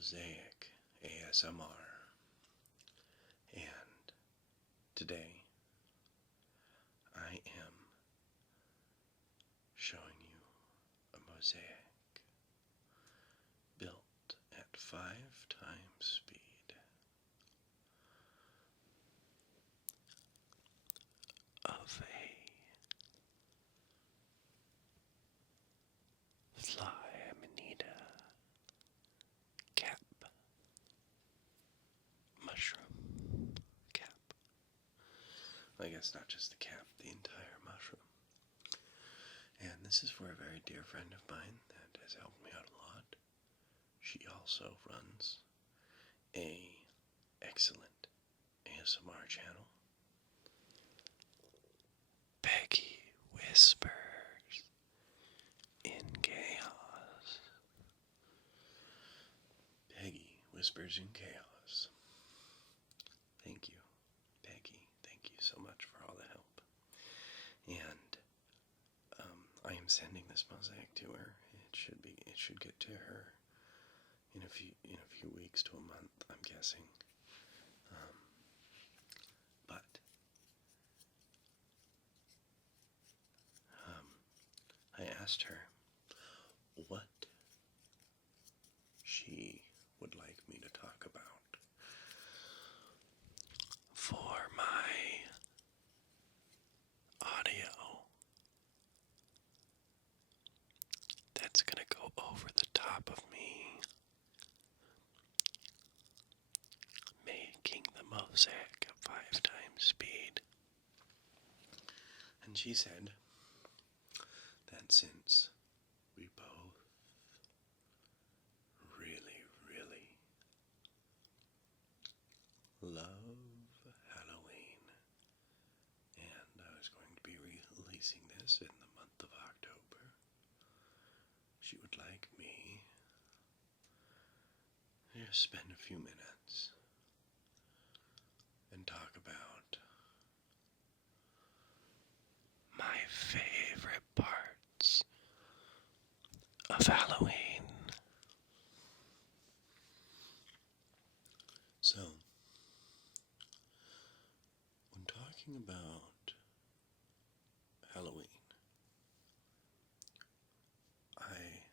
Mosaic ASMR, and today I am showing you a mosaic built at 5 times speed of a Fly-Amanita cap, mushroom cap. I guess not just the cap, the entire mushroom. And this is for a very dear friend of mine that has helped me out a lot. She also runs a excellent ASMR channel, Peggy WhispersinChaos. Peggy WhispersinChaos. Thank you, Peggy. Thank you so much for all the help. And I am sending this mosaic to her. It should get to her in a few weeks to a month, I'm guessing. But I asked her what she would like me to talk about for my audio that's gonna go over the top of me making the mosaic at 5 times speed. And she said that since we both really, really love Halloween, and I was going to be releasing this in the month of October, she would like me to spend a few minutes and talk about my favorite parts of Halloween. So, when talking about Halloween, I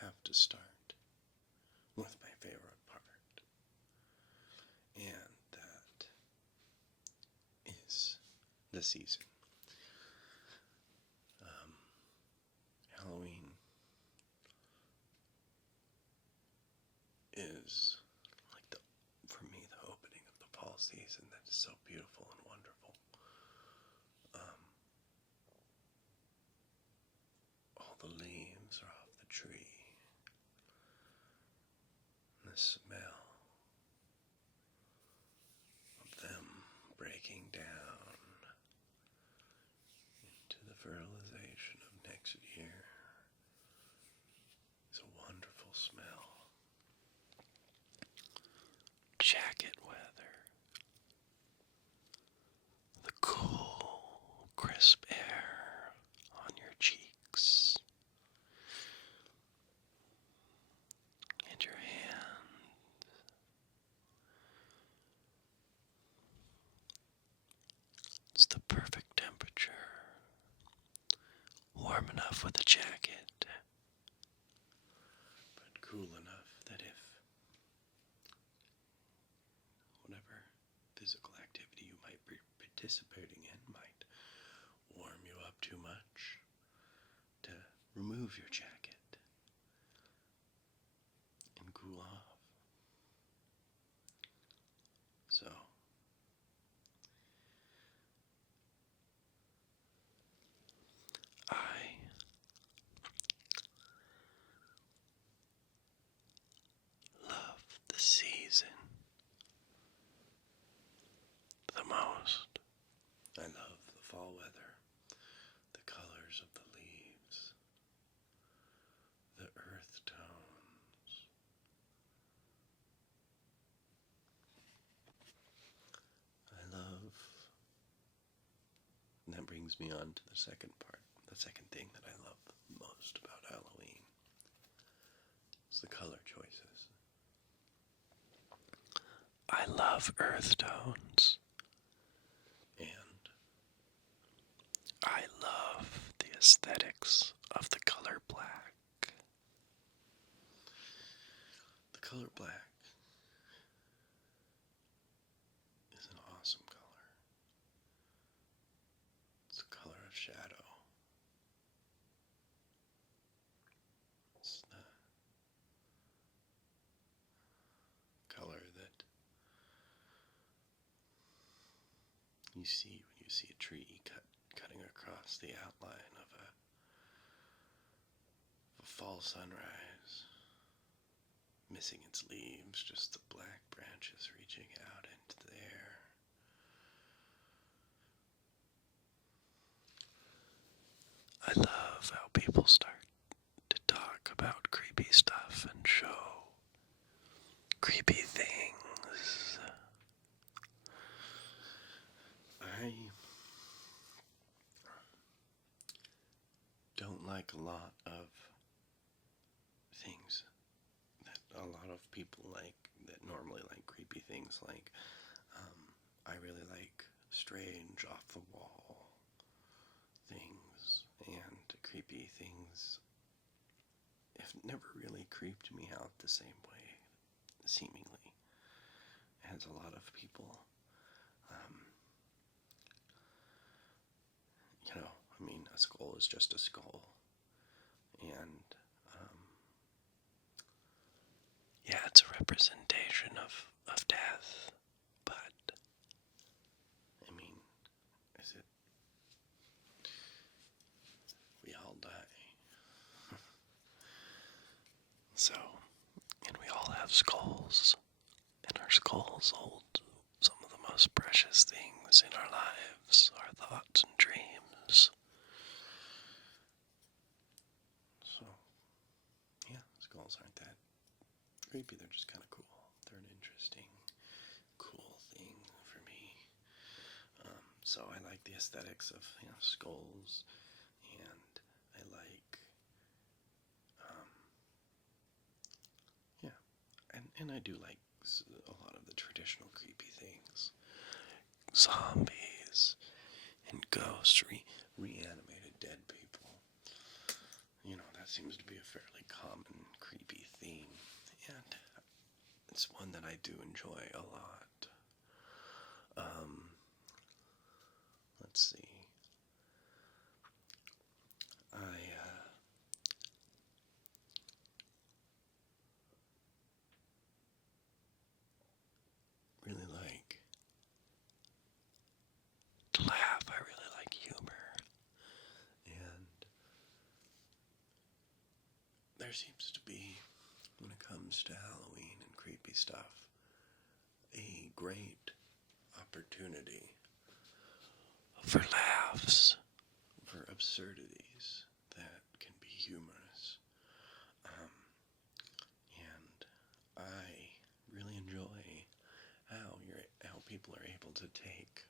have to start with my favorite part, and that is the season. Halloween is like for me, the opening of the fall season that is so beautiful and wonderful. All the leaves are off the tree. And the smell of them breaking down into the fertilization of next year is a wonderful smell. Jacket weather, the cool, crisp air on your cheeks and your hands. It's the perfect temperature, warm enough with a jacket, but cool enough that if whatever physical activity you might be participating in might warm you up too much, to remove your jacket and cool off. So, I love the season the most. I love the fall weather, the colors of the leaves, the earth tones. And that brings me on to the second part. The second thing that I love most about Halloween is the color choice. love earth tones. And I love the aesthetics of the color black. The color black is an awesome color. It's the color of shadow. It's the color that you see when you see a tree cutting across the outline of a fall sunrise, missing its leaves, just the black branches reaching out into the air. I love how people start to talk about creepy stuff and show creepy things. I don't like a lot of things that a lot of people like, that normally like creepy things. Like, I really like strange, off the wall things, and creepy things have never really creeped me out the same way, seemingly, as a lot of people. I mean, a skull is just a skull, and yeah, it's a representation of death, but I mean, is it? We all die. So, and we all have skulls, and our skulls hold some of the most precious things in our lives, our thoughts and dreams. So, yeah, skulls aren't that creepy, they're just kind of cool. They're an interesting, cool thing for me. So I like the aesthetics of, skulls, and I like, and I do like a lot of the traditional creepy things. Zombies and ghosts, reanimated dead people. That seems to be a fairly common creepy theme, and it's one that I do enjoy a lot. Let's see. I really like to laugh. I really like humor. And there seems to be, when it comes to Halloween and creepy stuff, a great opportunity for laughs, for absurdities that can be humorous. And I really enjoy how people are able to take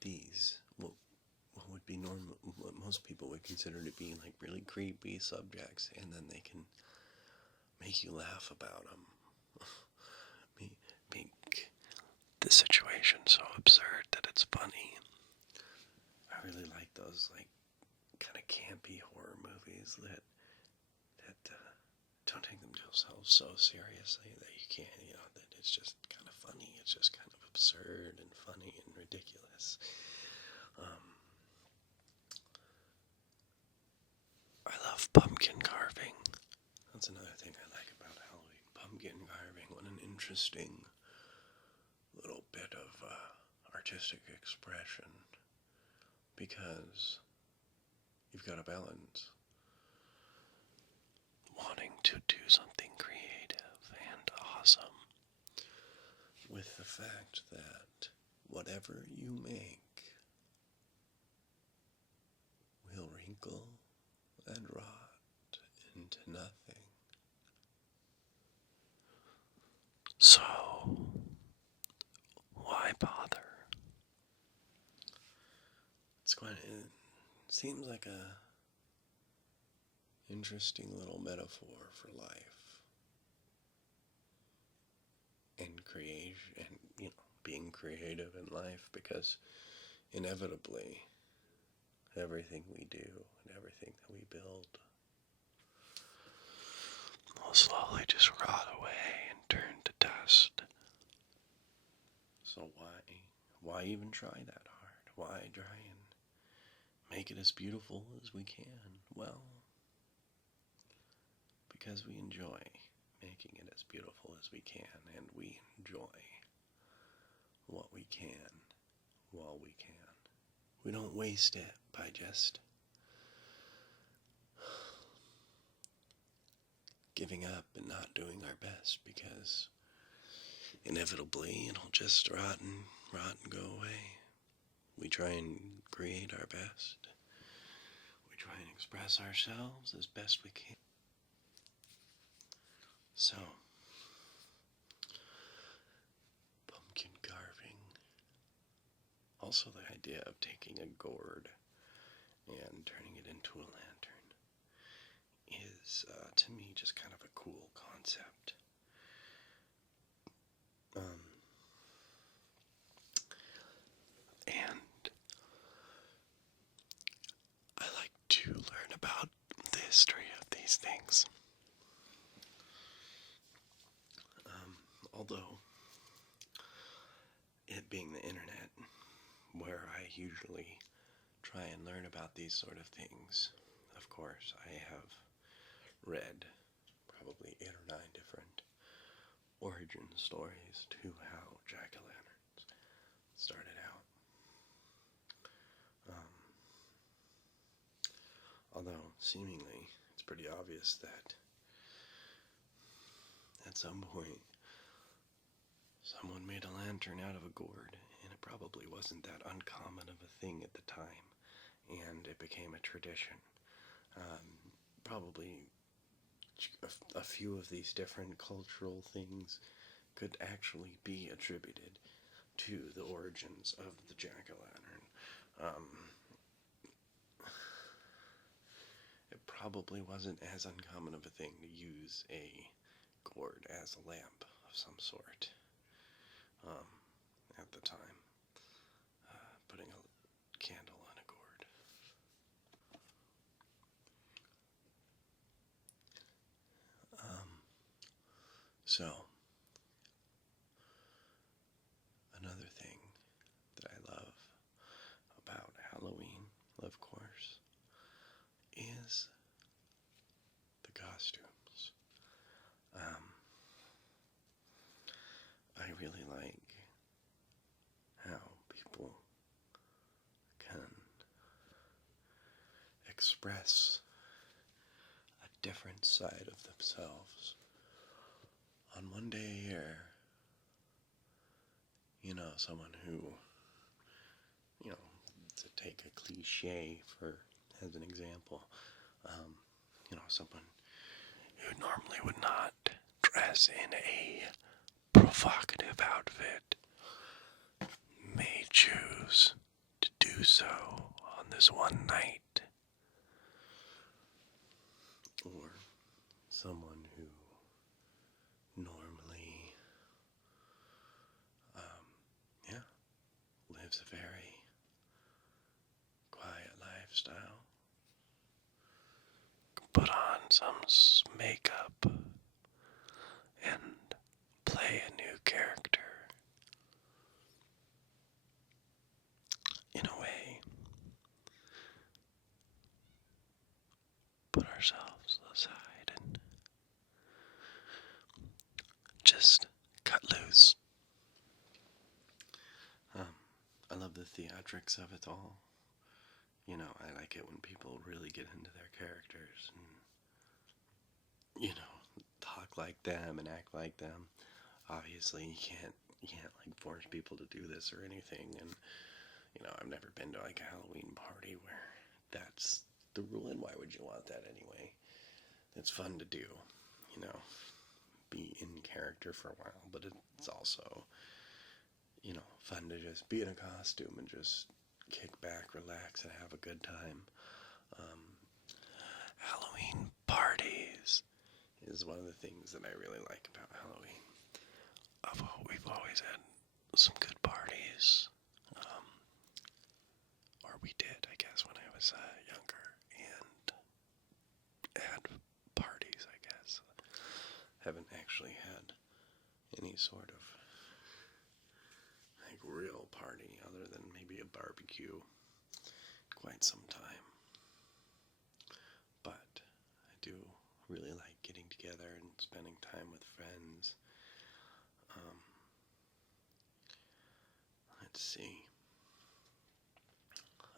these what would be normal, what most people would consider to be like really creepy subjects, and then they can make you laugh about them. Make the situation so absurd that it's funny. I really like those kind of campy horror movies that don't take themselves so seriously that you can't, that it's just kind of funny. It's just kind of absurd and funny and ridiculous. I love pumpkin carving. That's another thing I like about Halloween. Pumpkin carving. What an interesting little bit of artistic expression. Because you've got a balance. Wanting to do something creative and awesome, with the fact that whatever you make will wrinkle and rot into nothing. So, why bother? It seems like a interesting little metaphor for life. and creation, and being creative in life, because inevitably everything we do and everything that we build will slowly just rot away and turn to dust. So why even try that hard? Why try and make it as beautiful as we can? Well, because we enjoy making it as beautiful as we can, and we enjoy what we can while we can. We don't waste it by just giving up and not doing our best, because inevitably it'll just rot and go away. We try and create our best. We try and express ourselves as best we can. So, pumpkin carving. Also the idea of taking a gourd and turning it into a lantern is, to me, just kind of a cool concept. And I like to learn about the history of these things. Although, it being the internet, where I usually try and learn about these sort of things, of course, I have read probably 8 or 9 different origin stories to how jack-o'-lanterns started out. Although, seemingly, it's pretty obvious that at some point, someone made a lantern out of a gourd, and it probably wasn't that uncommon of a thing at the time, and it became a tradition. Probably a few of these different cultural things could actually be attributed to the origins of the jack-o'-lantern. It probably wasn't as uncommon of a thing to use a gourd as a lamp of some sort at the time, putting a candle on a gourd. So, another thing that I love about Halloween, of course, is the costumes. I really like how people can express a different side of themselves on one day here. Someone who, to take a cliche as an example, someone who normally would not dress in a provocative outfit may choose to do so on this one night. Or someone who normally, lives a very quiet lifestyle, put on some makeup and play a new character. In a way, put ourselves aside and just cut loose. I love the theatrics of it all. I like it when people really get into their characters and, talk like them and act like them. Obviously, you can't like force people to do this or anything. And, I've never been to like a Halloween party where that's the rule. And why would you want that anyway? It's fun to do, be in character for a while, but it's also, fun to just be in a costume and just kick back, relax, and have a good time. Halloween parties is one of the things that I really like about Halloween. we've always had some good parties. Or we did, I guess, when I was younger, and had parties, I guess. Haven't actually had any sort of like real party other than maybe a barbecue quite some time. But I do really like getting together and spending time with friends. Let's see.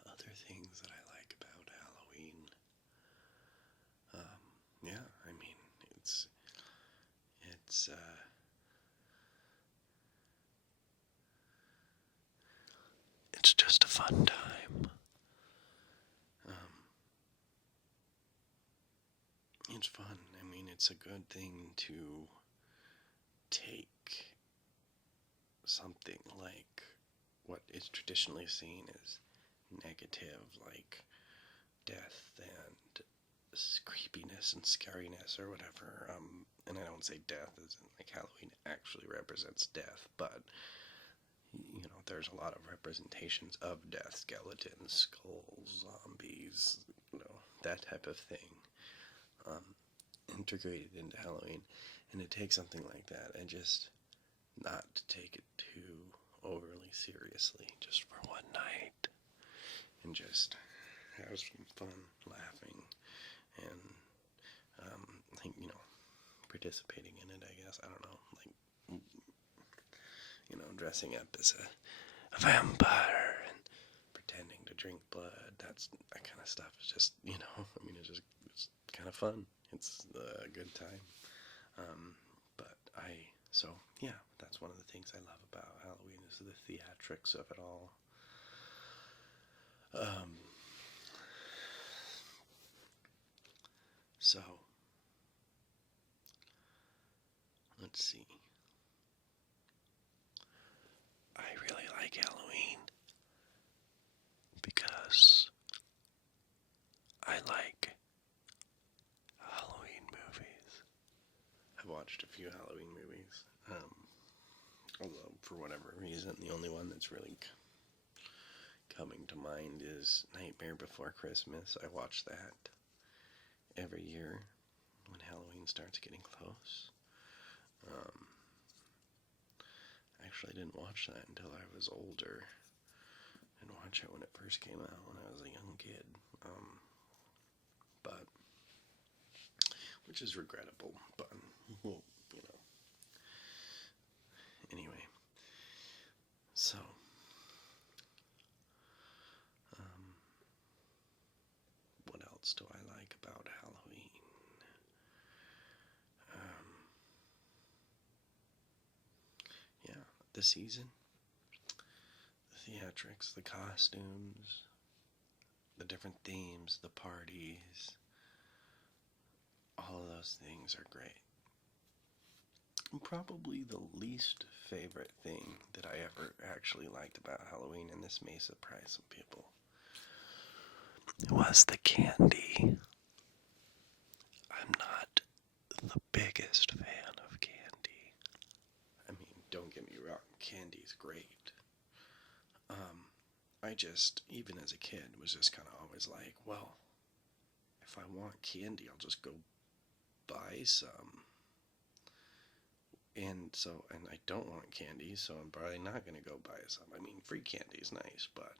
Other things that I like about Halloween. Yeah, I mean, it's just a fun time. It's fun. I mean, it's a good thing to take something like what is traditionally seen as negative, like death and creepiness and scariness or whatever. And I don't say death as in like Halloween actually represents death, but you know, there's a lot of representations of death, skeletons, skulls, zombies, you know, that type of thing, integrated into Halloween. And to take something like that and just not to take it too overly seriously, just for one night, and just have some fun laughing and, you know, participating in it, I guess. I don't know, like, you know, dressing up as a vampire and pretending to drink blood. That kind of stuff is just, you know, I mean, it's kind of fun. It's a good time. So yeah, that's one of the things I love about Halloween is the theatrics of it all. So let's see. I really like Halloween because I like Halloween movies. I've watched a few Halloween movies. Although, for whatever reason, the only one that's really coming to mind is Nightmare Before Christmas. I watch that every year when Halloween starts getting close. Actually, I didn't watch that until I was older. I didn't watch it when it first came out when I was a young kid. But, which is regrettable, but, well, you know. Anyway, so, what else do I like about Halloween? Yeah, the season, the theatrics, the costumes, the different themes, the parties, all of those things are great. And probably the least favorite thing that I ever actually liked about Halloween, and this may surprise some people, was the candy. I'm not the biggest fan of candy. I mean, don't get me wrong, candy's great. I just, even as a kid, was just kind of always like, well, if I want candy, I'll just go buy some. And I don't want candy, so I'm probably not going to go buy some. I mean, free candy is nice, but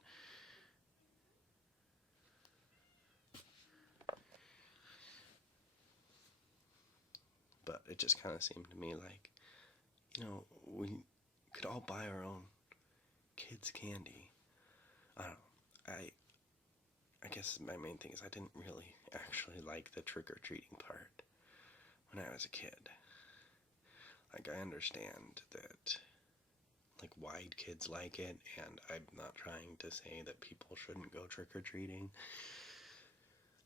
it just kind of seemed to me like, you know, we could all buy our own kids' candy. I don't know. I guess my main thing is I didn't really actually like the trick-or-treating part when I was a kid. Like, I understand that, like, why kids like it, and I'm not trying to say that people shouldn't go trick-or-treating.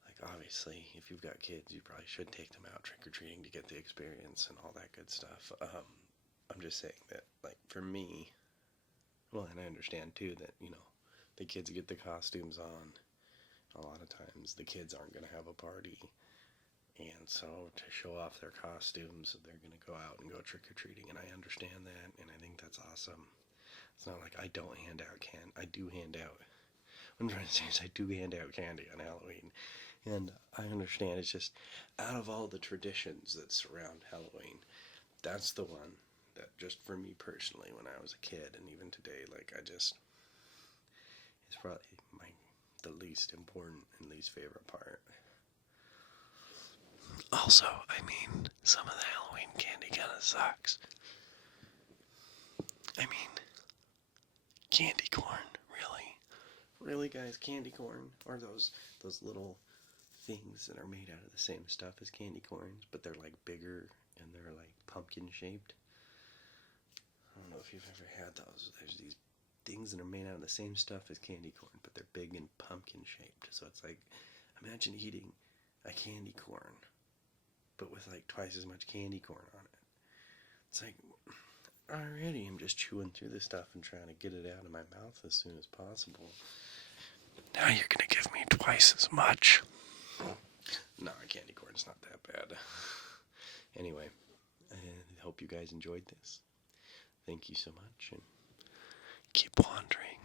Like, obviously, if you've got kids, you probably should take them out trick-or-treating to get the experience and all that good stuff. I'm just saying that, like, for me, well, and I understand, too, that, you know, the kids get the costumes on. A lot of times, the kids aren't going to have a party, And so to show off their costumes, they're going to go out and go trick-or-treating, and I understand that, and I think that's awesome. It's not like I don't hand out candy. I do hand out. What I'm trying to say is I do hand out candy on Halloween. And I understand it's just, out of all the traditions that surround Halloween, that's the one that, just for me personally, when I was a kid, and even today, like, it's probably the least important and least favorite part. Also, I mean, some of the Halloween candy kind of sucks. I mean, candy corn, really? Really, guys, candy corn? Or those little things that are made out of the same stuff as candy corns, but they're like bigger and they're like pumpkin shaped. I don't know if you've ever had those. There's these things that are made out of the same stuff as candy corn, but they're big and pumpkin shaped. So it's like, imagine eating a candy corn, but with like twice as much candy corn on it. It's like, already I'm just chewing through this stuff and trying to get it out of my mouth as soon as possible. Now you're gonna give me twice as much. No, candy corn's not that bad. Anyway, I hope you guys enjoyed this. Thank you so much, and keep wandering.